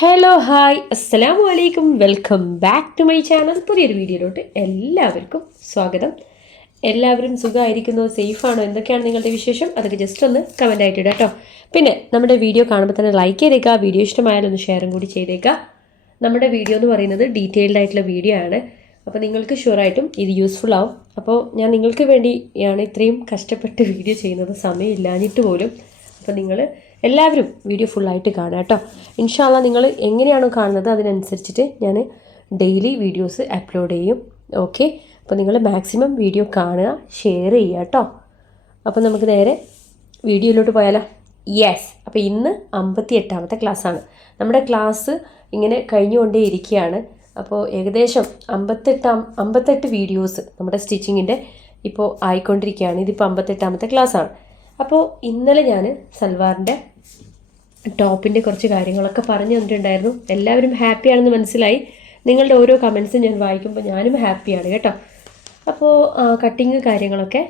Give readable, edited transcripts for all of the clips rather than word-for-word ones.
Hello hi അസ്സലാമു അലൈക്കും welcome back to my channel. പുതിയൊരു വീഡിയോയിലോട്ട് എല്ലാവർക്കും സ്വാഗതം. എല്ലാവരും സുഖമായിരിക്കുന്നോ, സേഫാണോ, എന്തൊക്കെയാണ് നിങ്ങളുടെ വിശേഷം? അതൊക്കെ ജസ്റ്റ് ഒന്ന് കമൻ്റ് ആയിട്ട് ഇടാം കേട്ടോ. പിന്നെ നമ്മുടെ വീഡിയോ കാണുമ്പോൾ തന്നെ ലൈക്ക് ചെയ്തേക്കുക, വീഡിയോ ഇഷ്ടമായാലും ഒന്ന് ഷെയറും കൂടി ചെയ്തേക്കുക. നമ്മുടെ വീഡിയോ എന്ന് പറയുന്നത് ഡീറ്റെയിൽഡ് ആയിട്ടുള്ള വീഡിയോ ആണ്. അപ്പോൾ നിങ്ങൾക്ക് ഷുവറായിട്ടും ഇത് യൂസ്ഫുൾ ആവും. അപ്പോൾ ഞാൻ നിങ്ങൾക്ക് വേണ്ടിയാണ് ഇത്രയും കഷ്ടപ്പെട്ട് വീഡിയോ ചെയ്യുന്നത്, സമയമില്ലാഞ്ഞിട്ട് പോലും. അപ്പോൾ നിങ്ങൾ എല്ലാവരും വീഡിയോ ഫുള്ളായിട്ട് കാണുക കേട്ടോ. ഇൻഷാ അള്ളാ നിങ്ങൾ എങ്ങനെയാണോ കാണുന്നത് അതിനനുസരിച്ചിട്ട് ഞാൻ ഡെയിലി വീഡിയോസ് അപ്ലോഡ് ചെയ്യും. ഓക്കെ, അപ്പോൾ നിങ്ങൾ മാക്സിമം വീഡിയോ കാണുക, ഷെയർ ചെയ്യുക കേട്ടോ. അപ്പോൾ നമുക്ക് നേരെ വീഡിയോയിലോട്ട് പോയാലോ. യെസ്, അപ്പോൾ ഇന്ന് 58ാമത്തെ ക്ലാസ്സാണ്. നമ്മുടെ ക്ലാസ് ഇങ്ങനെ കഴിഞ്ഞുകൊണ്ടേ ഇരിക്കുകയാണ്. അപ്പോൾ ഏകദേശം 58 വീഡിയോസ് നമ്മുടെ സ്റ്റിച്ചിങ്ങിൻ്റെ ഇപ്പോൾ ആയിക്കൊണ്ടിരിക്കുകയാണ്. ഇതിപ്പോൾ 58ാമത്തെ ക്ലാസ്സാണ്. അപ്പോൾ ഇന്നലെ ഞാൻ സൽവാറിൻ്റെ ടോപ്പിൻ്റെ കുറച്ച് കാര്യങ്ങളൊക്കെ പറഞ്ഞു തന്നിട്ടുണ്ടായിരുന്നു. എല്ലാവരും ഹാപ്പിയാണെന്ന് മനസ്സിലായി. നിങ്ങളുടെ ഓരോ കമൻസും ഞാൻ വായിക്കുമ്പോൾ ഞാനും ഹാപ്പിയാണ് കേട്ടോ. അപ്പോൾ കട്ടിങ് കാര്യങ്ങളൊക്കെ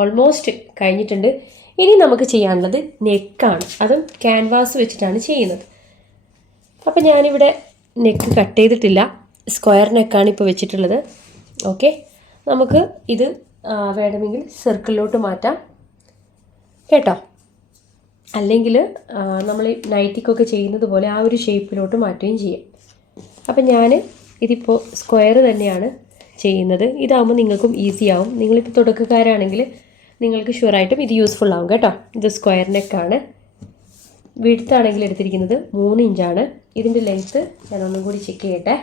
ഓൾമോസ്റ്റ് കഴിഞ്ഞിട്ടുണ്ട്. ഇനി നമുക്ക് ചെയ്യാനുള്ളത് നെക്കാണ്. അതും ക്യാൻവാസ് വെച്ചിട്ടാണ് ചെയ്യുന്നത്. അപ്പോൾ ഞാനിവിടെ നെക്ക് കട്ട് ചെയ്തിട്ടില്ല, സ്ക്വയർ നെക്കാണ് ഇപ്പോൾ വെച്ചിട്ടുള്ളത്. ഓക്കെ, നമുക്ക് ഇത് വേണമെങ്കിൽ സർക്കിളിലോട്ട് മാറ്റാം കേട്ടോ. അല്ലെങ്കിൽ നമ്മൾ നൈറ്റിക്കൊക്കെ ചെയ്യുന്നത് പോലെ ആ ഒരു ഷേപ്പിലോട്ട് മാറ്റുകയും ചെയ്യാം. അപ്പം ഞാൻ ഇതിപ്പോൾ സ്ക്വയർ തന്നെയാണ് ചെയ്യുന്നത്. ഇതാകുമ്പോൾ നിങ്ങൾക്കും ഈസി ആവും. നിങ്ങളിപ്പോൾ തുടക്കക്കാരാണെങ്കിൽ നിങ്ങൾക്ക് ഷുവറായിട്ടും ഇത് യൂസ്ഫുൾ ആവും കേട്ടോ. ഇത് സ്ക്വയർ നെക്കാണ്. വിഡ്ത്താണെങ്കിൽ എടുത്തിരിക്കുന്നത് 3 ഇഞ്ചാണ്. ഇതിൻ്റെ ലെങ്ത്ത് ഞാൻ ഒന്നും കൂടി ചെക്ക് ചെയ്യട്ടെ.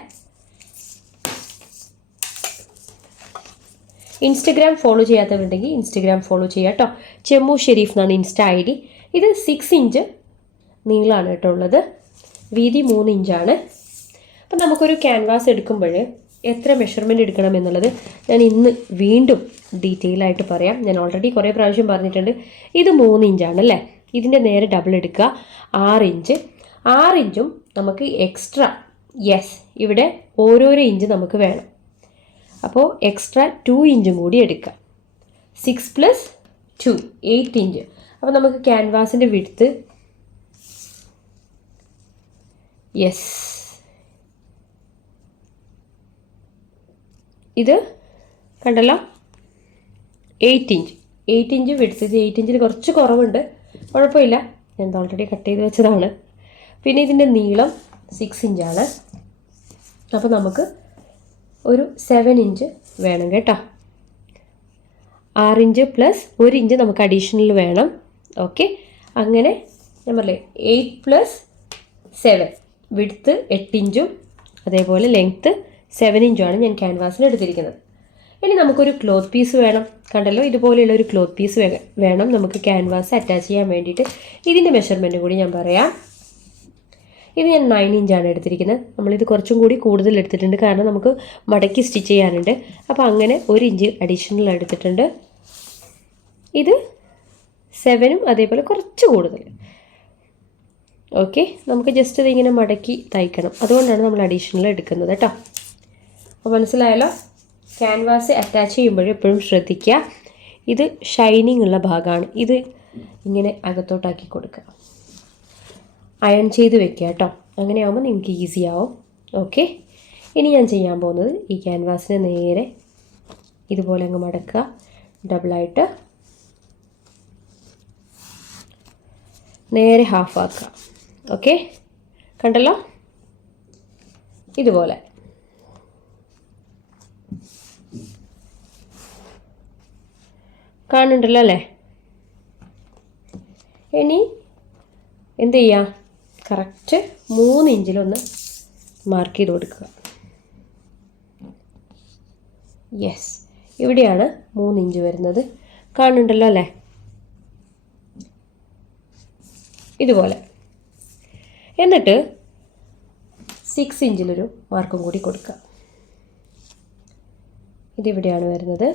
ഇൻസ്റ്റഗ്രാം ഫോളോ ചെയ്യാത്തവരുണ്ടെങ്കിൽ ഇൻസ്റ്റഗ്രാം ഫോളോ ചെയ്യുക കേട്ടോ. ചെമ്മു ഷെരീഫ് എന്നാണ് ഇൻസ്റ്റാ ID. ഇത് 6 ഇഞ്ച് നീളമാണ് കേട്ടോ ഉള്ളത്. വീതി 3 ഇഞ്ചാണ്. അപ്പം നമുക്കൊരു ക്യാൻവാസ് എടുക്കുമ്പോൾ എത്ര മെഷർമെൻറ്റ് എടുക്കണം എന്നുള്ളത് ഞാൻ ഇന്ന് വീണ്ടും ഡീറ്റെയിൽ ആയിട്ട് പറയാം. ഞാൻ ഓൾറെഡി കുറേ പ്രാവശ്യം പറഞ്ഞിട്ടുണ്ട്. ഇത് 3 ഇഞ്ചാണ് അല്ലേ. ഇതിൻ്റെ നേരെ ഡബിൾ എടുക്കുക, 6 ഇഞ്ച്. 6 ഇഞ്ചും നമുക്ക് എക്സ്ട്രാ, യെസ്, ഇവിടെ ഓരോരോ ഇഞ്ച് നമുക്ക് വേണം. അപ്പോൾ എക്സ്ട്രാ 2 ഇഞ്ചും കൂടി എടുക്കുക. 6 + 2 8 ഇഞ്ച്. അപ്പോൾ നമുക്ക് ക്യാൻവാസിൻ്റെ വിഡ്ത്ത്, യെസ്, ഇത് കണ്ടല്ലോ, 8 ഇഞ്ച്. 8 inch width. ഇത് 8 ഇഞ്ചിന് കുറച്ച് കുറവുണ്ട്, കുഴപ്പമില്ല, ഞാൻ ഓൾറെഡി കട്ട് ചെയ്ത് വെച്ചതാണ്. പിന്നെ ഇതിൻ്റെ നീളം 6 ഇഞ്ചാണ്. അപ്പോൾ നമുക്ക് ഒരു 7 ഇഞ്ച് വേണം കേട്ടോ. 6 ഇഞ്ച് + 1 ഇഞ്ച് നമുക്ക് അഡീഷണൽ വേണം. ഓക്കെ, അങ്ങനെ ഞാൻ പറഞ്ഞില്ലേ 8 + 7 വിഡ്ത്ത് 8 ഇഞ്ചും അതേപോലെ ലെങ്ത്ത് 7 ഇഞ്ചുമാണ് ഞാൻ ക്യാൻവാസിന് എടുത്തിരിക്കുന്നത്. ഇനി നമുക്കൊരു ക്ലോത്ത് പീസ് വേണം. കണ്ടല്ലോ, ഇതുപോലെയുള്ള ഒരു ക്ലോത്ത് പീസ് വേണം നമുക്ക് ക്യാൻവാസ് അറ്റാച്ച് ചെയ്യാൻ വേണ്ടിയിട്ട്. ഇതിൻ്റെ മെഷർമെൻറ്റ് കൂടി ഞാൻ പറയാം. ഇത് ഞാൻ 9 ഇഞ്ചാണ് എടുത്തിരിക്കുന്നത്. നമ്മളിത് കുറച്ചും കൂടി കൂടുതൽ എടുത്തിട്ടുണ്ട്, കാരണം നമുക്ക് മടക്കി സ്റ്റിച്ച് ചെയ്യാനുണ്ട്. അപ്പോൾ അങ്ങനെ 1 ഇഞ്ച് അഡീഷണൽ എടുത്തിട്ടുണ്ട്. ഇത് 7ഉം അതേപോലെ കുറച്ച് കൂടുതൽ. ഓക്കെ, നമുക്ക് ജസ്റ്റ് ഇതിങ്ങനെ മടക്കി തയ്ക്കണം, അതുകൊണ്ടാണ് നമ്മൾ അഡീഷണൽ എടുക്കുന്നത് കേട്ടോ. അപ്പോൾ മനസ്സിലായല്ലോ. ക്യാൻവാസ് അറ്റാച്ച് ചെയ്യുമ്പോൾ എപ്പോഴും ശ്രദ്ധിക്കുക, ഇത് ഷൈനിങ് ഉള്ള ഭാഗമാണ്. ഇത് ഇങ്ങനെ അകത്തോട്ടാക്കി കൊടുക്കുക, അയൺ ചെയ്ത് വെക്കുക കേട്ടോ. അങ്ങനെയാകുമ്പോൾ നിങ്ങൾക്ക് ഈസി ആവും. ഓക്കെ, ഇനി ഞാൻ ചെയ്യാൻ പോകുന്നത് ഈ ക്യാൻവാസിനെ നേരെ ഇതുപോലെ അങ്ങ് മടക്കുക, ഡബിളായിട്ട് നേരെ ഹാഫ് ആക്കുക. ഓക്കെ, കണ്ടല്ലോ, ഇതുപോലെ. കാണുന്നുണ്ടല്ലോ അല്ലേ. ഇനി എന്ത് ചെയ്യുക, കറക്റ്റ് 3 ഇഞ്ചിലൊന്ന് മാർക്ക് ചെയ്ത് കൊടുക്കുക. യെസ്, ഇവിടെയാണ് 3 ഇഞ്ച് വരുന്നത്. കാണുന്നുണ്ടല്ലോ അല്ലേ, ഇതുപോലെ. എന്നിട്ട് 6 ഇഞ്ചിലൊരു മാർക്കും കൂടി കൊടുക്കുക. ഇതിവിടെയാണ് വരുന്നത്.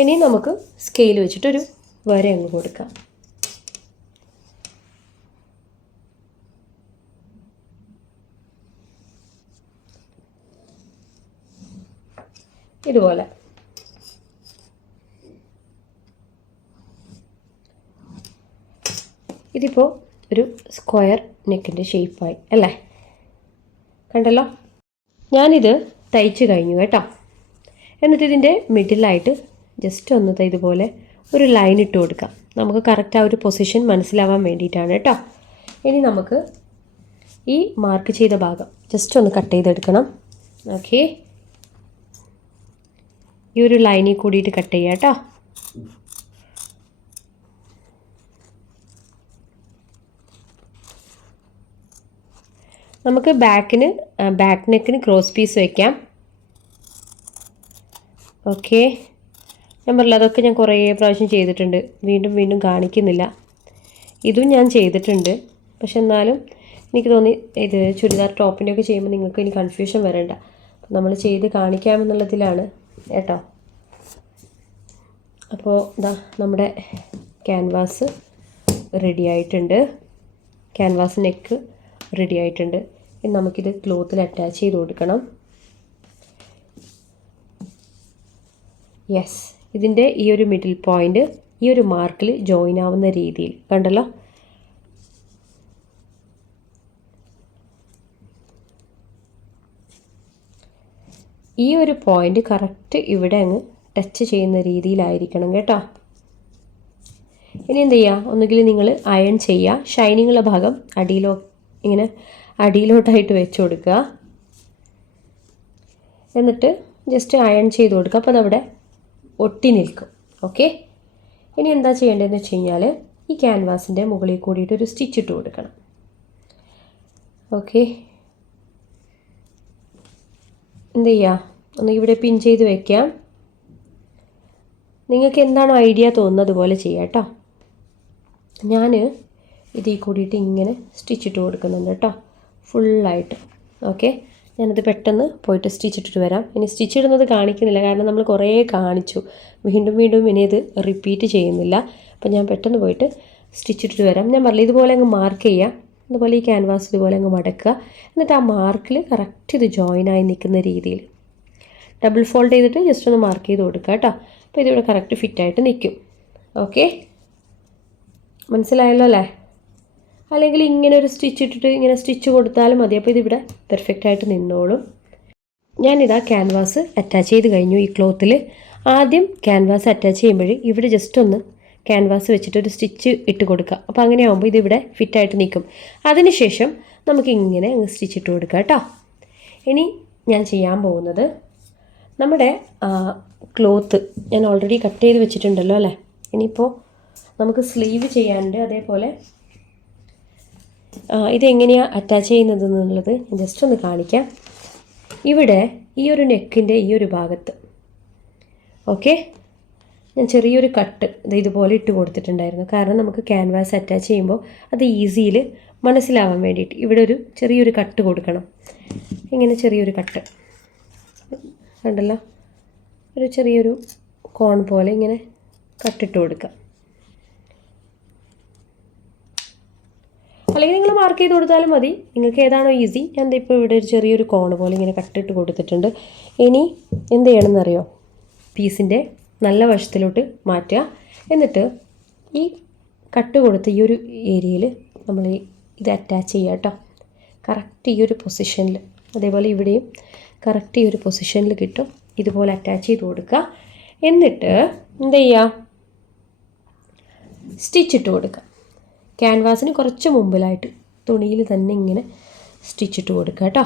ഇനി നമുക്ക് സ്കെയിൽ വെച്ചിട്ടൊരു വര അങ്ങ് കൊടുക്കാം. ഇതുപോലെ. ഇതിപ്പോൾ ഒരു സ്ക്വയർ നെക്കിൻ്റെ ഷേപ്പായി അല്ലേ, കണ്ടല്ലോ. ഞാനിത് തയ്ച്ച് കഴിഞ്ഞു കേട്ടോ. എന്നിട്ട് ഇതിൻ്റെ മിഡിലായിട്ട് ജസ്റ്റ് ഒന്ന് ഇതുപോലെ ഒരു ലൈൻ ഇട്ട് കൊടുക്കാം. നമുക്ക് കറക്റ്റ് ആ ഒരു പൊസിഷൻ മനസ്സിലാവാൻ വേണ്ടിയിട്ടാണ് കേട്ടോ. ഇനി നമുക്ക് ഈ മാർക്ക് ചെയ്ത ഭാഗം ജസ്റ്റ് ഒന്ന് കട്ട് ചെയ്തെടുക്കണം. ഓക്കെ, ഈ ഒരു ലൈനിൽ കൂടിയിട്ട് കട്ട് ചെയ്യാം കേട്ടോ. നമുക്ക് ബാക്ക് നെക്കിന് ക്രോസ് പീസ് വയ്ക്കാം. ഓക്കെ, ഞാൻ പറഞ്ഞില്ല അതൊക്കെ ഞാൻ കുറേ പ്രാവശ്യം ചെയ്തിട്ടുണ്ട്, വീണ്ടും വീണ്ടും കാണിക്കുന്നില്ല. ഇതും ഞാൻ ചെയ്തിട്ടുണ്ട്, പക്ഷെ എന്നാലും എനിക്ക് തോന്നി ഇത് ചുരിദാർ ടോപ്പിൻ്റെയൊക്കെ ചെയ്യുമ്പോൾ നിങ്ങൾക്ക് ഇനി കൺഫ്യൂഷൻ വരണ്ട, നമ്മൾ ചെയ്ത് കാണിക്കാമെന്നുള്ളതിലാണ് കേട്ടോ. അപ്പോൾ ഇതാ നമ്മുടെ ക്യാൻവാസ് റെഡി ആയിട്ടുണ്ട്, ക്യാൻവാസ് നെക്ക് റെഡി ആയിട്ടുണ്ട്. ഇനി നമുക്കിത് ക്ലോത്തിൽ അറ്റാച്ച് ചെയ്ത് കൊടുക്കണം. യെസ്, ഇതിൻ്റെ ഈ ഒരു മിഡിൽ പോയിൻ്റ് ഈ ഒരു മാർക്കിൽ ജോയിൻ ആവുന്ന രീതിയിൽ കണ്ടല്ലോ. ഈ ഒരു പോയിൻ്റ് കറക്റ്റ് ഇവിടെ അങ്ങ് ടച്ച് ചെയ്യുന്ന രീതിയിലായിരിക്കണം കേട്ടോ. ഇനി എന്ത് ചെയ്യുക, ഒന്നുകിൽ നിങ്ങൾ അയൺ ചെയ്യുക, ഷൈനിങ്ങുള്ള ഭാഗം ഇങ്ങനെ അടിയിലോട്ടായിട്ട് വെച്ച് കൊടുക്കുക, എന്നിട്ട് ജസ്റ്റ് അയൺ ചെയ്ത് കൊടുക്കുക. അപ്പോൾ അതവിടെ ഒട്ടി നിൽക്കും. ഓക്കെ, ഇനി എന്താ ചെയ്യേണ്ടതെന്ന് വെച്ച് കഴിഞ്ഞാൽ ഈ ക്യാൻവാസിൻ്റെ മുകളിൽ കൂടിയിട്ട് ഒരു സ്റ്റിച്ച് ഇട്ട് കൊടുക്കണം. ഓക്കെ, എന്ത് ചെയ്യുക, ഒന്ന് ഇവിടെ പിൻ ചെയ്ത് വയ്ക്കാം. നിങ്ങൾക്ക് എന്താണോ ഐഡിയ തോന്നുന്നത് പോലെ ചെയ്യാം കേട്ടോ. ഞാൻ ഇതിൽ കൂടിയിട്ട് ഇങ്ങനെ സ്റ്റിച്ച് ഇട്ട് കൊടുക്കുന്നുണ്ട് കേട്ടോ, ഫുള്ളായിട്ട്. ഓക്കെ, ഞാനത് പെട്ടെന്ന് പോയിട്ട് സ്റ്റിച്ച് ഇട്ടിട്ട് വരാം. ഇനി സ്റ്റിച്ച് ഇടുന്നത് കാണിക്കുന്നില്ല, കാരണം നമ്മൾ കുറേ കാണിച്ചു, വീണ്ടും വീണ്ടും ഇനി ഇത് റിപ്പീറ്റ് ചെയ്യുന്നില്ല. അപ്പോൾ ഞാൻ പെട്ടെന്ന് പോയിട്ട് സ്റ്റിച്ച് ഇട്ടിട്ട് വരാം. ഞാൻ പറഞ്ഞില്ല, ഇതുപോലെ അങ്ങ് മാർക്ക് ചെയ്യുക, അതുപോലെ ഈ ക്യാൻവാസ് ഇതുപോലെ അങ്ങ് മടക്കുക, എന്നിട്ട് ആ മാർക്കിൽ കറക്റ്റ് ഇത് ജോയിനായി നിൽക്കുന്ന രീതിയിൽ ഡബിൾ ഫോൾഡ് ചെയ്തിട്ട് ജസ്റ്റ് ഒന്ന് മാർക്ക് ചെയ്ത് കൊടുക്കുക കേട്ടോ. അപ്പോൾ ഇതിവിടെ കറക്റ്റ് ഫിറ്റായിട്ട് നിൽക്കും. ഓക്കെ, മനസ്സിലായല്ലോ അല്ലേ? അല്ലെങ്കിൽ ഇങ്ങനെ ഒരു സ്റ്റിച്ച് ഇട്ടിട്ട് ഇങ്ങനെ സ്റ്റിച്ച് കൊടുത്താലും മതി, അപ്പോൾ ഇതിവിടെ പെർഫെക്റ്റായിട്ട് നിന്നോളും. ഞാനിതാ ക്യാൻവാസ് അറ്റാച്ച് ചെയ്ത് കഴിഞ്ഞു ഈ ക്ലോത്തിൽ. ആദ്യം ക്യാൻവാസ് അറ്റാച്ച് ചെയ്യുമ്പോൾ ഇവിടെ ജസ്റ്റ് ഒന്ന് ക്യാൻവാസ് വെച്ചിട്ടൊരു സ്റ്റിച്ച് ഇട്ട് കൊടുക്കുക. അപ്പോൾ അങ്ങനെ ആകുമ്പോൾ ഇതിവിടെ ഫിറ്റായിട്ട് നിൽക്കും. അതിനുശേഷം നമുക്ക് ഇങ്ങനെ അങ്ങ് സ്റ്റിച്ച് ഇട്ട് കൊടുക്കുക കേട്ടോ. ഇനി ഞാൻ ചെയ്യാൻ പോകുന്നത്, നമ്മുടെ ക്ലോത്ത് ഞാൻ ഓൾറെഡി കട്ട് ചെയ്ത് വെച്ചിട്ടുണ്ടല്ലോ അല്ലേ. ഇനിയിപ്പോൾ നമുക്ക് സ്ലീവ് ചെയ്യാനുണ്ട്. അതേപോലെ ഇതെങ്ങനെയാണ് അറ്റാച്ച് ചെയ്യുന്നത് എന്നുള്ളത് ജസ്റ്റ് ഒന്ന് കാണിക്കാം. ഇവിടെ ഈ ഒരു നെക്കിൻ്റെ ഈ ഒരു ഭാഗത്ത് ഓക്കെ, ഞാൻ ചെറിയൊരു കട്ട് ഇതുപോലെ ഇട്ട് കൊടുത്തിട്ടുണ്ടായിരുന്നു. കാരണം നമുക്ക് ക്യാൻവാസ് അറ്റാച്ച് ചെയ്യുമ്പോൾ അത് ഈസിയിൽ മനസ്സിലാവാൻ വേണ്ടിയിട്ട് ഇവിടെ ഒരു ചെറിയൊരു കട്ട് കൊടുക്കണം. ഇങ്ങനെ ചെറിയൊരു കട്ട് കണ്ടല്ലോ, ഒരു ചെറിയൊരു കോൺ പോലെ ഇങ്ങനെ കട്ടിട്ട് കൊടുക്കുക. അല്ലെങ്കിൽ നിങ്ങൾ മാർക്ക് ചെയ്ത് കൊടുത്താലും മതി, നിങ്ങൾക്ക് ഏതാണോ ഈസി. ഞാൻ ഇപ്പോൾ ഇവിടെ ഒരു ചെറിയൊരു കോൺ പോലെ ഇങ്ങനെ കട്ടിട്ട് കൊടുത്തിട്ടുണ്ട്. ഇനി എന്ത് ചെയ്യണമെന്നറിയോ, പീസിൻ്റെ നല്ല വശത്തിലോട്ട് മാറ്റുക. എന്നിട്ട് ഈ കട്ട് കൊടുത്ത ഈ ഒരു ഏരിയയിൽ നമ്മൾ ഇത് അറ്റാച്ച് ചെയ്യുക കേട്ടോ, കറക്റ്റ് ഈ ഒരു പൊസിഷനിൽ. അതേപോലെ ഇവിടെയും കറക്റ്റ് ഈ ഒരു പൊസിഷനിൽ കിട്ടും. ഇതുപോലെ അറ്റാച്ച് ചെയ്ത് കൊടുക്കുക. എന്നിട്ട് എന്ത് ചെയ്യുക, സ്റ്റിച്ച് ഇട്ട് കൊടുക്കുക. ക്യാൻവാസിന് കുറച്ച് മുമ്പിലായിട്ട് തുണിയിൽ തന്നെ ഇങ്ങനെ സ്റ്റിച്ചിട്ട് കൊടുക്കുക കേട്ടോ,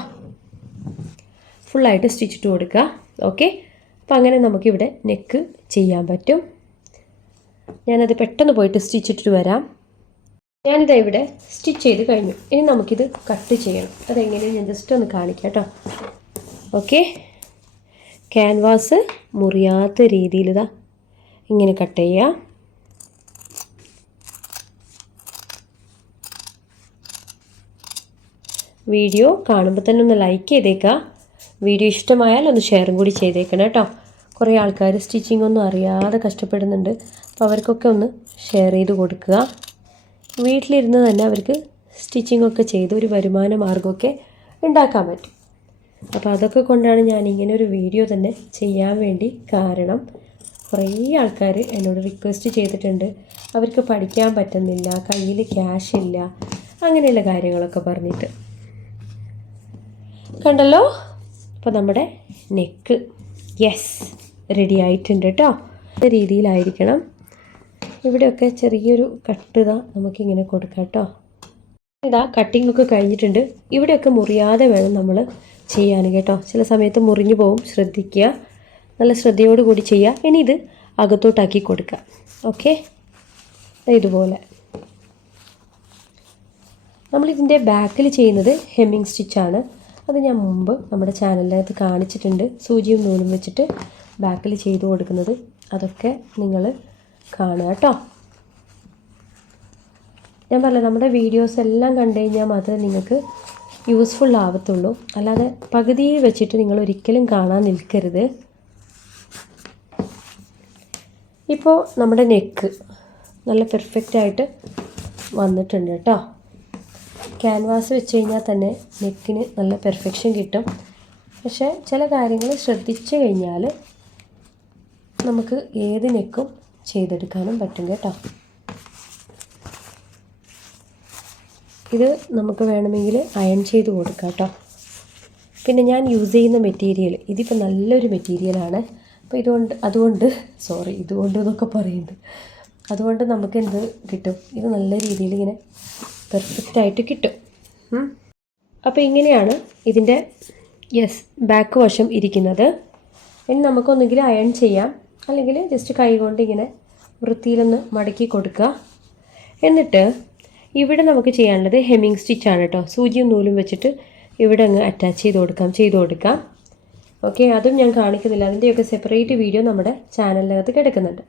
ഫുള്ളായിട്ട് സ്റ്റിച്ചിട്ട് കൊടുക്കുക. ഓക്കെ, അപ്പോൾ അങ്ങനെ നമുക്കിവിടെ നെക്ക് ചെയ്യാൻ പറ്റും. ഞാനത് പെട്ടെന്ന് പോയിട്ട് സ്റ്റിച്ചിട്ട് വരാം. ഞാനിതാ ഇവിടെ സ്റ്റിച്ച് ചെയ്ത് കഴിഞ്ഞു. ഇനി നമുക്കിത് കട്ട് ചെയ്യണം. അതെങ്ങനെയാണ് ഞാൻ ജസ്റ്റ് ഒന്ന് കാണിക്കാം കേട്ടോ. ഓക്കെ, ക്യാൻവാസ് മുറിയാത്ത രീതിയിൽ ഇതാ ഇങ്ങനെ കട്ട് ചെയ്യുക. വീഡിയോ കാണുമ്പോൾ തന്നെ ഒന്ന് ലൈക്ക് ചെയ്തേക്കുക. വീഡിയോ ഇഷ്ടമായാൽ ഒന്ന് ഷെയറും കൂടി ചെയ്തേക്കണം കേട്ടോ. കുറേ ആൾക്കാർ സ്റ്റിച്ചിങ് ഒന്നും അറിയാതെ കഷ്ടപ്പെടുന്നുണ്ട്, അപ്പോൾ അവർക്കൊക്കെ ഒന്ന് ഷെയർ ചെയ്ത് കൊടുക്കുക. വീട്ടിലിരുന്ന് തന്നെ അവർക്ക് സ്റ്റിച്ചിങ് ഒക്കെ ചെയ്ത് ഒരു വരുമാന മാർഗ്ഗമൊക്കെ ഉണ്ടാക്കാൻ പറ്റും. അപ്പോൾ അതൊക്കെ കൊണ്ടാണ് ഞാൻ ഇങ്ങനെ ഒരു വീഡിയോ തന്നെ ചെയ്യാൻ വേണ്ടി കാരണം. കുറേ ആൾക്കാർ എന്നോട് റിക്വസ്റ്റ് ചെയ്തിട്ടുണ്ട്, അവർക്ക് പഠിക്കാൻ പറ്റുന്നില്ല, കയ്യിൽ ക്യാഷ് ഇല്ല, അങ്ങനെയുള്ള കാര്യങ്ങളൊക്കെ പറഞ്ഞിട്ട്. കണ്ടല്ലോ, അപ്പോൾ നമ്മുടെ നെക്ക് റെഡി ആയിട്ടുണ്ട് കേട്ടോ. രീതിയിലായിരിക്കണം. ഇവിടെയൊക്കെ ചെറിയൊരു കട്ട് നമുക്കിങ്ങനെ കൊടുക്കാം കേട്ടോ. കട്ടിംഗ് ഒക്കെ കഴിഞ്ഞിട്ടുണ്ട്. ഇവിടെയൊക്കെ മുറിയാതെ വേണം നമ്മൾ ചെയ്യാൻ കേട്ടോ. ചില സമയത്ത് മുറിഞ്ഞു പോകും, ശ്രദ്ധിക്കുക. നല്ല ശ്രദ്ധയോടുകൂടി ചെയ്യുക. ഇനി ഇത് അകത്തോട്ടാക്കി കൊടുക്കുക. ഓക്കെ, ഇതുപോലെ. നമ്മളിതിൻ്റെ ബാക്കിൽ ചെയ്യുന്നത് ഹെമ്മിങ് സ്റ്റിച്ചാണ്. അത് ഞാൻ മുമ്പ് നമ്മുടെ ചാനലിനകത്ത് കാണിച്ചിട്ടുണ്ട്. സൂചിയും നൂലും വെച്ചിട്ട് ബാക്കിൽ ചെയ്ത് കൊടുക്കുന്നത്. അതൊക്കെ നിങ്ങൾ കാണുക കേട്ടോ. ഞാൻ പറഞ്ഞ നമ്മുടെ വീഡിയോസ് എല്ലാം കണ്ടു കഴിഞ്ഞാൽ മാത്രമേ നിങ്ങൾക്ക് യൂസ്ഫുൾ ആവത്തുള്ളൂ. അല്ലാതെ പകുതിയിൽ വെച്ചിട്ട് നിങ്ങൾ ഒരിക്കലും കാണാൻ നിൽക്കരുത്. ഇപ്പോൾ നമ്മുടെ നെക്ക് നല്ല പെർഫെക്റ്റായിട്ട് വന്നിട്ടുണ്ട് കേട്ടോ. ക്യാൻവാസ് വെച്ച് കഴിഞ്ഞാൽ തന്നെ നെക്കിന് നല്ല പെർഫെക്ഷൻ കിട്ടും. പക്ഷേ ചില കാര്യങ്ങൾ ശ്രദ്ധിച്ചു കഴിഞ്ഞാൽ നമുക്ക് ഏത് നെക്കും ചെയ്തെടുക്കാനും പറ്റും കേട്ടോ. ഇത് നമുക്ക് വേണമെങ്കിൽ അയൺ ചെയ്ത് കൊടുക്കാം കേട്ടോ. പിന്നെ ഞാൻ യൂസ് ചെയ്യുന്ന മെറ്റീരിയൽ ഇതിപ്പോൾ നല്ലൊരു മെറ്റീരിയലാണ്. അപ്പോൾ അതുകൊണ്ട് എന്നൊക്കെ പറയുന്നുണ്ട്. അതുകൊണ്ട് നമുക്ക് എന്ത് കിട്ടും, ഇത് നല്ല രീതിയിൽ ഇങ്ങനെ പെർഫെക്റ്റായിട്ട് കിട്ടും. അപ്പോൾ ഇങ്ങനെയാണ് ഇതിൻ്റെ ബാക്ക് വശം ഇരിക്കുന്നത്. ഇനി നമുക്കൊന്നെങ്കിൽ അയൺ ചെയ്യാം, അല്ലെങ്കിൽ ജസ്റ്റ് കൈ കൊണ്ട് ഇങ്ങനെ വൃത്തിയിലൊന്ന് മടക്കി കൊടുക്കുക. എന്നിട്ട് ഇവിടെ നമുക്ക് ചെയ്യാനുള്ളത് ഹെമ്മിങ് സ്റ്റിച്ചാണ് കേട്ടോ. സൂചിയും നൂലും വെച്ചിട്ട് ഇവിടെ അങ്ങ് അറ്റാച്ച് ചെയ്ത് കൊടുക്കാം. ഓക്കെ, അതും ഞാൻ കാണിക്കുന്നില്ല. അതിൻ്റെയൊക്കെ സെപ്പറേറ്റ് വീഡിയോ നമ്മുടെ ചാനലിനകത്ത് കിടക്കുന്നുണ്ട്.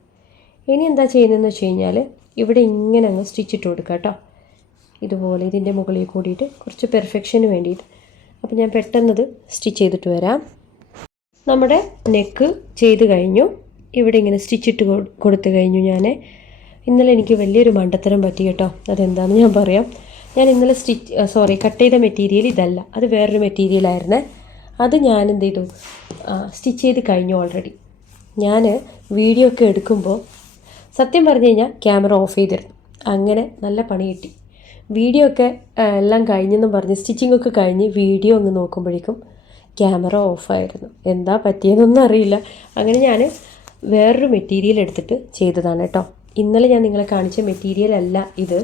ഇനി എന്താ ചെയ്യുന്നതെന്ന് വെച്ച് കഴിഞ്ഞാൽ ഇവിടെ ഇങ്ങനെ അങ്ങ് സ്റ്റിച്ചിട്ട് കൊടുക്കുക കേട്ടോ. ഇതുപോലെ ഇതിൻ്റെ മുകളിൽ കൂടിയിട്ട് കുറച്ച് പെർഫെക്ഷന് വേണ്ടിയിട്ട്. അപ്പോൾ ഞാൻ പെട്ടെന്നത് സ്റ്റിച്ച് ചെയ്തിട്ട് വരാം. നമ്മുടെ നെക്ക് ചെയ്ത് കഴിഞ്ഞു. ഇവിടെ ഇങ്ങനെ സ്റ്റിച്ചിട്ട് കൊടുത്തു കഴിഞ്ഞു. ഇന്നലെ എനിക്ക് വലിയൊരു മണ്ടത്തരം പറ്റി കേട്ടോ. അതെന്താണെന്ന് ഞാൻ പറയാം. ഞാൻ ഇന്നലെ കട്ട് ചെയ്ത മെറ്റീരിയൽ ഇതല്ല, അത് വേറൊരു മെറ്റീരിയലായിരുന്നേ. അത് ഞാൻ എന്ത് ചെയ്തു, സ്റ്റിച്ച് ചെയ്ത് കഴിഞ്ഞു ഓൾറെഡി. ഞാൻ വീഡിയോ ഒക്കെ എടുക്കുമ്പോൾ സത്യം പറഞ്ഞു കഴിഞ്ഞാൽ ക്യാമറ ഓഫ് ചെയ്തിരുന്നു. അങ്ങനെ നല്ല പണി കിട്ടി. വീഡിയോ ഒക്കെ എല്ലാം കഴിഞ്ഞെന്നും പറഞ്ഞ് സ്റ്റിച്ചിങ് ഒക്കെ കഴിഞ്ഞ് വീഡിയോ അങ്ങ് നോക്കുമ്പോഴേക്കും ക്യാമറ ഓഫായിരുന്നു. എന്താ പറ്റിയതെന്നൊന്നും അറിയില്ല. അങ്ങനെ ഞാൻ വേറൊരു മെറ്റീരിയൽ എടുത്തിട്ട് ചെയ്തതാണ് കേട്ടോ. ഇന്നലെ ഞാൻ നിങ്ങളെ കാണിച്ച മെറ്റീരിയൽ അല്ല ഇത്.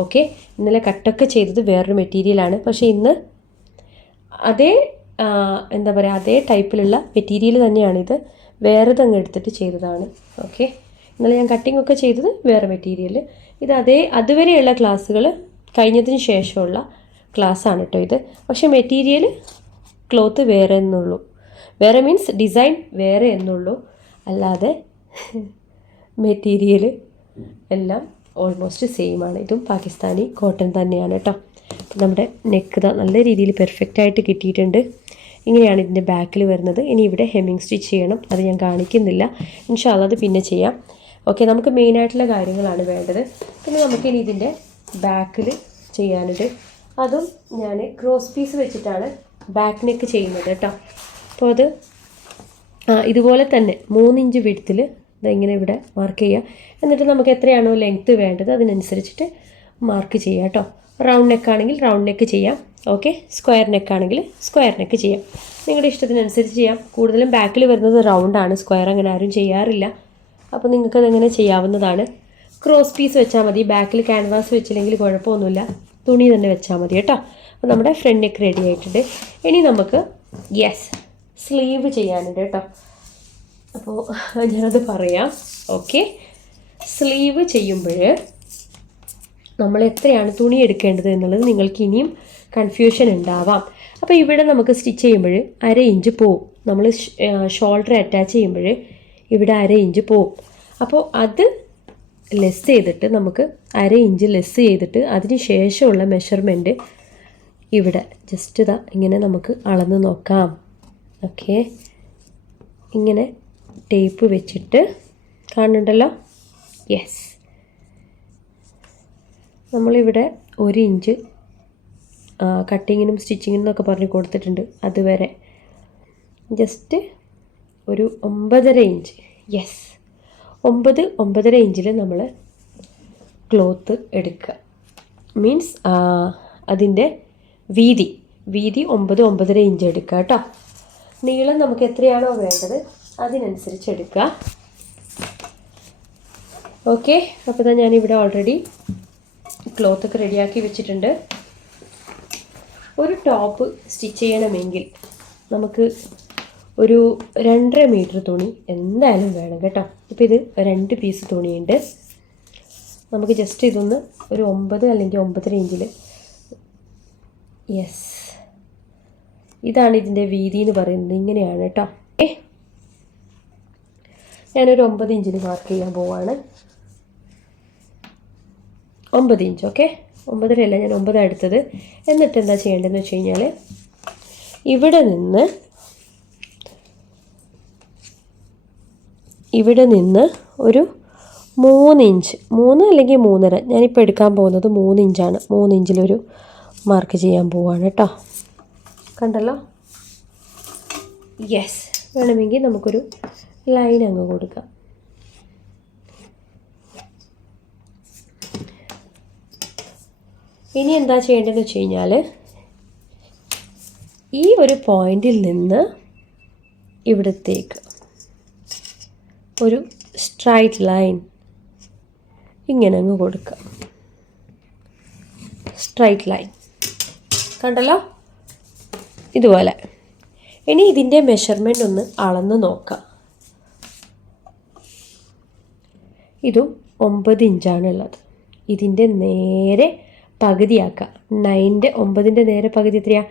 ഓക്കെ, ഇന്നലെ കട്ടൊക്കെ ചെയ്തത് വേറൊരു മെറ്റീരിയലാണ്. പക്ഷേ ഇന്ന് അതേ അതേ ടൈപ്പിലുള്ള മെറ്റീരിയൽ തന്നെയാണിത്. വേറെതങ്ങ് എടുത്തിട്ട് ചെയ്തതാണ്. ഓക്കെ, ഇന്നലെ ഞാൻ കട്ടിംഗ് ഒക്കെ ചെയ്തത് വേറെ മെറ്റീരിയൽ. ഇത് അതുവരെയുള്ള ക്ലാസ്സുകൾ കഴിഞ്ഞതിന് ശേഷമുള്ള ക്ലാസ്സാണ് കേട്ടോ ഇത്. പക്ഷേ മെറ്റീരിയൽ ക്ലോത്ത് വേറെ എന്നുള്ളൂ. വേറെ മീൻസ് ഡിസൈൻ വേറെ എന്നുള്ളൂ. അല്ലാതെ മെറ്റീരിയൽ എല്ലാം ഓൾമോസ്റ്റ് സെയിം ആണ്. ഇതും പാകിസ്ഥാനി കോട്ടൺ തന്നെയാണ് കേട്ടോ. നമ്മുടെ നെക്ക് നല്ല രീതിയിൽ പെർഫെക്റ്റായിട്ട് കിട്ടിയിട്ടുണ്ട്. ഇങ്ങനെയാണ് ഇതിൻ്റെ ബാക്കിൽ വരുന്നത്. ഇനി ഇവിടെ ഹെമ്മിങ് സ്റ്റിച്ച് ചെയ്യണം. അത് ഞാൻ കാണിക്കുന്നില്ല. ഇൻഷാ അല്ലാഹ് അത് പിന്നെ ചെയ്യാം. ഓക്കെ, നമുക്ക് മെയിനായിട്ടുള്ള കാര്യങ്ങളാണ് വേണ്ടത്. പിന്നെ നമുക്കിനി ഇതിൻ്റെ ബാക്കിൽ ചെയ്യാനുണ്ട്. അതും ഞാൻ ക്രോസ് പീസ് വെച്ചിട്ടാണ് ബാക്ക് നെക്ക് ചെയ്യുന്നത് കേട്ടോ. അപ്പോൾ അത് ഇതുപോലെ തന്നെ 3 ഇഞ്ച് വിഡ്ത്തിൽ ഇതെങ്ങനെ ഇവിടെ മാർക്ക് ചെയ്യുക. എന്നിട്ട് നമുക്ക് എത്രയാണോ ലെങ്ത്ത് വേണ്ടത് അതിനനുസരിച്ചിട്ട് മാർക്ക് ചെയ്യുക കേട്ടോ. റൗണ്ട് നെക്ക് ആണെങ്കിൽ റൗണ്ട് നെക്ക് ചെയ്യാം. ഓക്കെ, സ്ക്വയർ നെക്ക് ആണെങ്കിൽ സ്ക്വയർ നെക്ക് ചെയ്യാം. നിങ്ങളുടെ ഇഷ്ടത്തിനനുസരിച്ച് ചെയ്യാം. കൂടുതലും ബാക്കിൽ വരുന്നത് റൗണ്ടാണ്, സ്ക്വയർ അങ്ങനെ ആരും ചെയ്യാറില്ല. അപ്പോൾ നിങ്ങൾക്കതെങ്ങനെ ചെയ്യാവുന്നതാണ്. ക്രോസ് പീസ് വെച്ചാൽ മതി. ബാക്കിൽ ക്യാൻവാസ് വെച്ചില്ലെങ്കിൽ കുഴപ്പമൊന്നുമില്ല, തുണി തന്നെ വെച്ചാൽ മതി കേട്ടോ. അപ്പോൾ നമ്മുടെ ഫ്രണ്ട് നെക്ക് റെഡി ആയിട്ടുണ്ട്. ഇനി നമുക്ക് സ്ലീവ് ചെയ്യാനുണ്ട് കേട്ടോ. അപ്പോൾ ഞാനത് പറയാം. ഓക്കെ, സ്ലീവ് ചെയ്യുമ്പോൾ നമ്മൾ എത്രയാണ് തുണി എടുക്കേണ്ടത് എന്നുള്ളത് നിങ്ങൾക്ക് ഇനിയും കൺഫ്യൂഷൻ ഉണ്ടാവാം. അപ്പോൾ ഇവിടെ നമുക്ക് സ്റ്റിച്ച് ചെയ്യുമ്പോൾ 1/2 ഇഞ്ച് പോവും. നമ്മൾ ഷോൾഡർ അറ്റാച്ച് ചെയ്യുമ്പോൾ ഇവിടെ 1/2 ഇഞ്ച് പോവും. അപ്പോൾ അത് ലെസ് ചെയ്തിട്ട് നമുക്ക് 1/2 ഇഞ്ച് ലെസ് ചെയ്തിട്ട് അതിന് ശേഷമുള്ള മെഷർമെൻറ്റ് ഇവിടെ ജസ്റ്റ് ഇങ്ങനെ നമുക്ക് അളന്ന് നോക്കാം. ഓക്കെ, ഇങ്ങനെ ടേപ്പ് വെച്ചിട്ട് കാണുന്നുണ്ടല്ലോ. നമ്മളിവിടെ 1 ഇഞ്ച് കട്ടിങ്ങിനും സ്റ്റിച്ചിങ്ങിനും എന്നൊക്കെ പറഞ്ഞ് കൊടുത്തിട്ടുണ്ട്. അതുവരെ ജസ്റ്റ് ഒരു 9.5 ഇഞ്ച് 9-9.5 ഇഞ്ചിൽ നമ്മൾ ക്ലോത്ത് എടുക്കുക. മീൻസ് അതിൻ്റെ വീതി 9-9.5 ഇഞ്ച് എടുക്കുക കേട്ടോ. നീളം നമുക്ക് എത്രയാണോ വേണ്ടത് അതിനനുസരിച്ച് എടുക്കുക. ഓക്കെ, അപ്പോൾ ഇതാ ഞാനിവിടെ ഓൾറെഡി ക്ലോത്തൊക്കെ റെഡിയാക്കി വെച്ചിട്ടുണ്ട്. ഒരു ടോപ്പ് സ്റ്റിച്ച് ചെയ്യണമെങ്കിൽ നമുക്ക് ഒരു 2.5 മീറ്റർ തുണി എന്തായാലും വേണം കേട്ടോ. ഇപ്പോൾ ഇത് 2 പീസ് തുണിയുണ്ട്. നമുക്ക് ജസ്റ്റ് ഇതൊന്ന് ഒരു 9 അല്ലെങ്കിൽ 9.5 ഇഞ്ചിൽ, യെസ്, ഇതാണ് ഇതിൻ്റെ വീതി എന്ന് പറയുന്നത്. ഇങ്ങനെയാണ് കേട്ടോ. ഞാനൊരു 9 ഇഞ്ചിൽ മാർക്ക് ചെയ്യാൻ പോവാണ്. 9 ഇഞ്ച്. ഓക്കെ, 9.5 അല്ല, ഞാൻ 9 എടുത്തത്. എന്നിട്ട് എന്താ ചെയ്യേണ്ടതെന്ന് വെച്ച് കഴിഞ്ഞാൽ ഇവിടെ നിന്ന് ഒരു 3 ഇഞ്ച്, 3 അല്ലെങ്കിൽ 3.5, ഞാനിപ്പോൾ എടുക്കാൻ പോകുന്നത് 3 ഇഞ്ചാണ്. 3 ഇഞ്ചിലൊരു മാർക്ക് ചെയ്യാൻ പോവാണ് കേട്ടോ. കണ്ടല്ലോ? യെസ്. വേണമെങ്കിൽ നമുക്കൊരു ലൈൻ അങ്ങ് കൊടുക്കാം. ഇനി എന്താ ചെയ്യേണ്ടതെന്ന് വെച്ച് കഴിഞ്ഞാൽ ഈ ഒരു പോയിന്റിൽ നിന്ന് ഇവിടത്തേക്ക് ഒരു സ്ട്രൈറ്റ് ലൈൻ ഇങ്ങനെ അങ്ങ് കൊടുക്കുക. സ്ട്രൈറ്റ് ലൈൻ കണ്ടല്ലോ? ഇതുപോലെ. ഇനി ഇതിൻ്റെ മെഷർമെൻ്റ് ഒന്ന് അളന്ന് നോക്കാം. ഇതും 9 ഇഞ്ചാണുള്ളത്. ഇതിൻ്റെ നേരെ പകുതിയാക്കുക. 9ൻ്റെ നേരെ പകുതി എത്രയാണ്?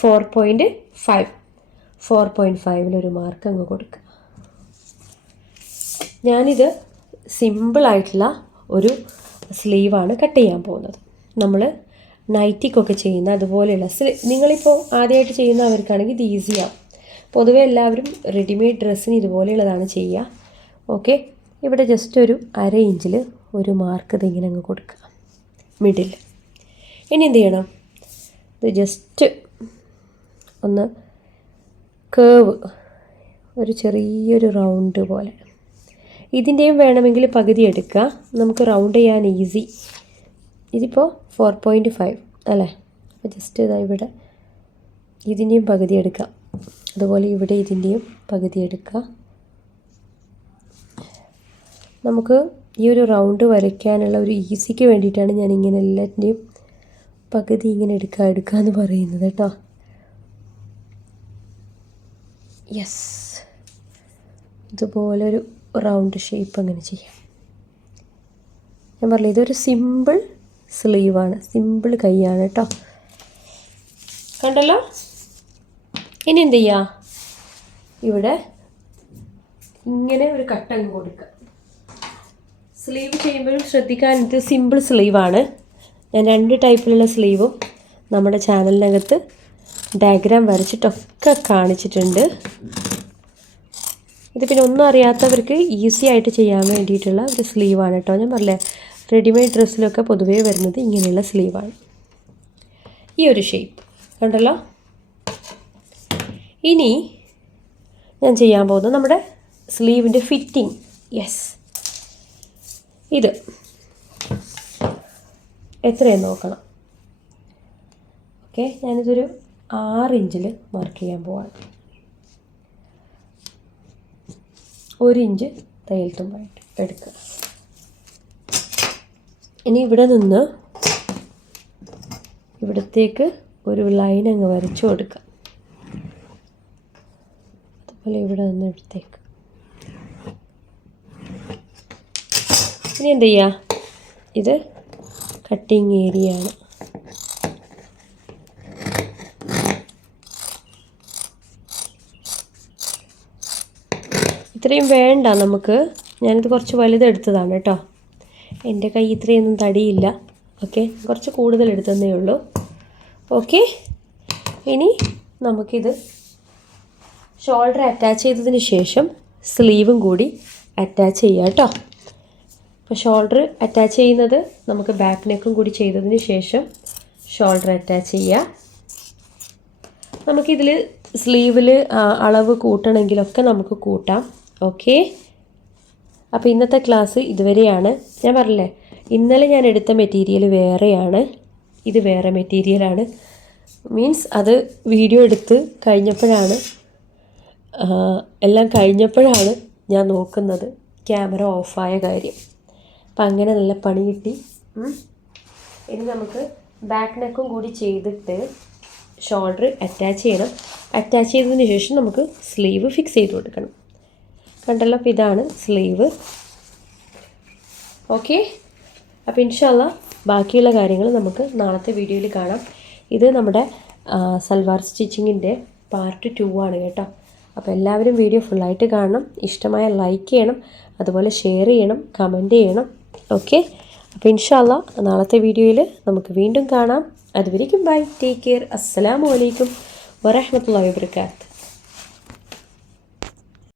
4.5. 4.5 മാർക്ക് അങ്ങ് കൊടുക്കുക. ഞാനിത് സിമ്പിളായിട്ടുള്ള ഒരു സ്ലീവാണ് കട്ട് ചെയ്യാൻ പോകുന്നത്. നമ്മൾ നൈറ്റിക്കൊക്കെ ചെയ്യുന്ന അതുപോലെയുള്ള നിങ്ങളിപ്പോൾ ആദ്യമായിട്ട് ചെയ്യുന്നവർക്കാണെങ്കിൽ ഇത് ഈസിയാണ്. പൊതുവെ എല്ലാവരും റെഡിമെയ്ഡ് ഡ്രസ്സിന് ഇതുപോലെയുള്ളതാണ് ചെയ്യുക. ഓക്കെ, ഇവിടെ ജസ്റ്റ് ഒരു 1/2 ഇഞ്ചിൽ ഒരു മാർക്ക് ഇതിങ്ങനെ അങ്ങ് കൊടുക്കുക, മിഡിൽ. ഇനി എന്ത് ചെയ്യണം? ഇത് ജസ്റ്റ് ഒന്ന് കേവ്, ഒരു ചെറിയൊരു റൗണ്ട് പോലെ. ഇതിൻ്റെയും വേണമെങ്കിൽ പകുതി എടുക്കുക, നമുക്ക് റൗണ്ട് ചെയ്യാൻ ഈസി. ഇതിപ്പോൾ 4.5 അല്ലേ? അപ്പോൾ ജസ്റ്റ് ഇതാ ഇവിടെ ഇതിൻ്റെയും പകുതി എടുക്കാം. അതുപോലെ ഇവിടെ ഇതിൻ്റെയും പകുതി എടുക്കുക. നമുക്ക് ഈ ഒരു റൗണ്ട് വരയ്ക്കാനുള്ള ഒരു ഈസിക്ക് വേണ്ടിയിട്ടാണ് ഞാനിങ്ങനെ എല്ലാറ്റിൻ്റെയും പകുതി ഇങ്ങനെ എടുക്കുക എന്ന് പറയുന്നത് കേട്ടോ. യെസ്, ഇതുപോലൊരു റൗണ്ട് ഷേപ്പ് അങ്ങനെ ചെയ്യാം. ഞാൻ പറഞ്ഞില്ല, ഇതൊരു സിമ്പിൾ സ്ലീവാണ്, സിമ്പിൾ കൈയാണ് കേട്ടോ. കണ്ടല്ലോ? ഇനി എന്ത് ചെയ്യുക? ഇവിടെ ഇങ്ങനെ ഒരു കട്ടങ്ങ് കൊടുക്കുക. സ്ലീവ് ചെയ്യുമ്പോഴും ശ്രദ്ധിക്കാൻ, ഇത് സിമ്പിൾ സ്ലീവാണ്. ഞാൻ 2 ടൈപ്പിലുള്ള സ്ലീവും നമ്മുടെ ചാനലിനകത്ത് ഡയഗ്രാം വരച്ചിട്ടൊക്കെ കാണിച്ചിട്ടുണ്ട്. ഇത് പിന്നെ ഒന്നും അറിയാത്തവർക്ക് ഈസി ആയിട്ട് ചെയ്യാൻ വേണ്ടിയിട്ടുള്ള ഒരു സ്ലീവാണ് കേട്ടോ. ഞാൻ പറഞ്ഞില്ലേ, റെഡിമെയ്ഡ് ഡ്രസ്സിലൊക്കെ പൊതുവേ വരുന്നത് ഇങ്ങനെയുള്ള സ്ലീവാണ്. ഈ ഒരു ഷേപ്പ് കണ്ടല്ലോ? ഇനി ഞാൻ ചെയ്യാൻ പോകുന്നത് നമ്മുടെ സ്ലീവിൻ്റെ ഫിറ്റിംഗ്. യെസ്, ഇത് എത്രയെന്ന് നോക്കണം. ഓക്കെ, ഞാനിതൊരു 6 ഇഞ്ചിൽ മാർക്ക് ചെയ്യാൻ പോവാണ്. 1 ഇഞ്ച് തയ്യൽ തുമ്പായിട്ട് എടുക്കുക. ഇനി ഇവിടെ നിന്ന് ഇവിടത്തേക്ക് ഒരു ലൈൻ അങ്ങ് വരച്ചു കൊടുക്കുക. അതുപോലെ ഇവിടെ നിന്ന് ഇവിടത്തേക്ക്. ഇനി എന്ത് ചെയ്യുക? ഇത് കട്ടിങ് ഏരിയ ആണ്. ഇത്രയും വേണ്ട നമുക്ക്. ഞാനിത് കുറച്ച് വലുതെടുത്തതാണ് കേട്ടോ. എൻ്റെ കൈ ഇത്രയൊന്നും തടിയില്ല. ഓക്കെ, കുറച്ച് കൂടുതൽ എടുത്തതേ ഉള്ളൂ. ഓക്കെ, ഇനി നമുക്കിത് ഷോൾഡർ അറ്റാച്ച് ചെയ്തതിന് ശേഷം സ്ലീവും കൂടി അറ്റാച്ച് ചെയ്യാം കേട്ടോ. അപ്പോൾ ഷോൾഡർ അറ്റാച്ച് ചെയ്യുന്നത് നമുക്ക് ബാക്ക് നെക്കും കൂടി ചെയ്തതിന് ശേഷം ഷോൾഡർ അറ്റാച്ച് ചെയ്യാം. നമുക്കിതിൽ സ്ലീവിൽ അളവ് കൂട്ടണമെങ്കിലൊക്കെ നമുക്ക് കൂട്ടാം. ഓക്കെ, അപ്പോൾ ഇന്നത്തെ ക്ലാസ് ഇതുവരെയാണ്. ഞാൻ പറഞ്ഞില്ലേ, ഇന്നലെ ഞാൻ എടുത്ത മെറ്റീരിയൽ വേറെയാണ്, ഇത് വേറെ മെറ്റീരിയലാണ്. മീൻസ് അത് വീഡിയോ എടുത്ത് കഴിഞ്ഞപ്പോഴാണ്, എല്ലാം കഴിഞ്ഞപ്പോഴാണ് ഞാൻ നോക്കുന്നത് ക്യാമറ ഓഫായ കാര്യം. അപ്പം അങ്ങനെ നല്ല പണി കിട്ടി. ഇനി നമുക്ക് ബാക്ക് നെക്കും കൂടി ചെയ്തിട്ട് ഷോൾഡർ അറ്റാച്ച് ചെയ്യണം. അറ്റാച്ച് ചെയ്തതിന് ശേഷം നമുക്ക് സ്ലീവ് ഫിക്സ് ചെയ്ത് കൊടുക്കണം. കണ്ടല്ലോ, അപ്പോൾ ഇതാണ് സ്ലീവ്. ഓക്കെ, അപ്പോൾ ഇൻഷാല്ലാ ബാക്കിയുള്ള കാര്യങ്ങൾ നമുക്ക് നാളത്തെ വീഡിയോയിൽ കാണാം. ഇത് നമ്മുടെ സൽവാർ സ്റ്റിച്ചിങ്ങിൻ്റെ പാർട്ട് 2 ആണ് കേട്ടോ. അപ്പോൾ എല്ലാവരും വീഡിയോ ഫുള്ളായിട്ട് കാണണം. ഇഷ്ടമായ ലൈക്ക് ചെയ്യണം, അതുപോലെ ഷെയർ ചെയ്യണം, കമൻറ്റ് ചെയ്യണം. ഓക്കെ, അപ്പോൾ ഇൻഷാല്ലാ നാളത്തെ വീഡിയോയിൽ നമുക്ക് വീണ്ടും കാണാം. അതുവരേക്കും ബൈ, ടേക്ക് കെയർ. അസ്സലാമു അലൈക്കും വറഹ്മത്തുള്ളാഹി വബറകാതുഹു.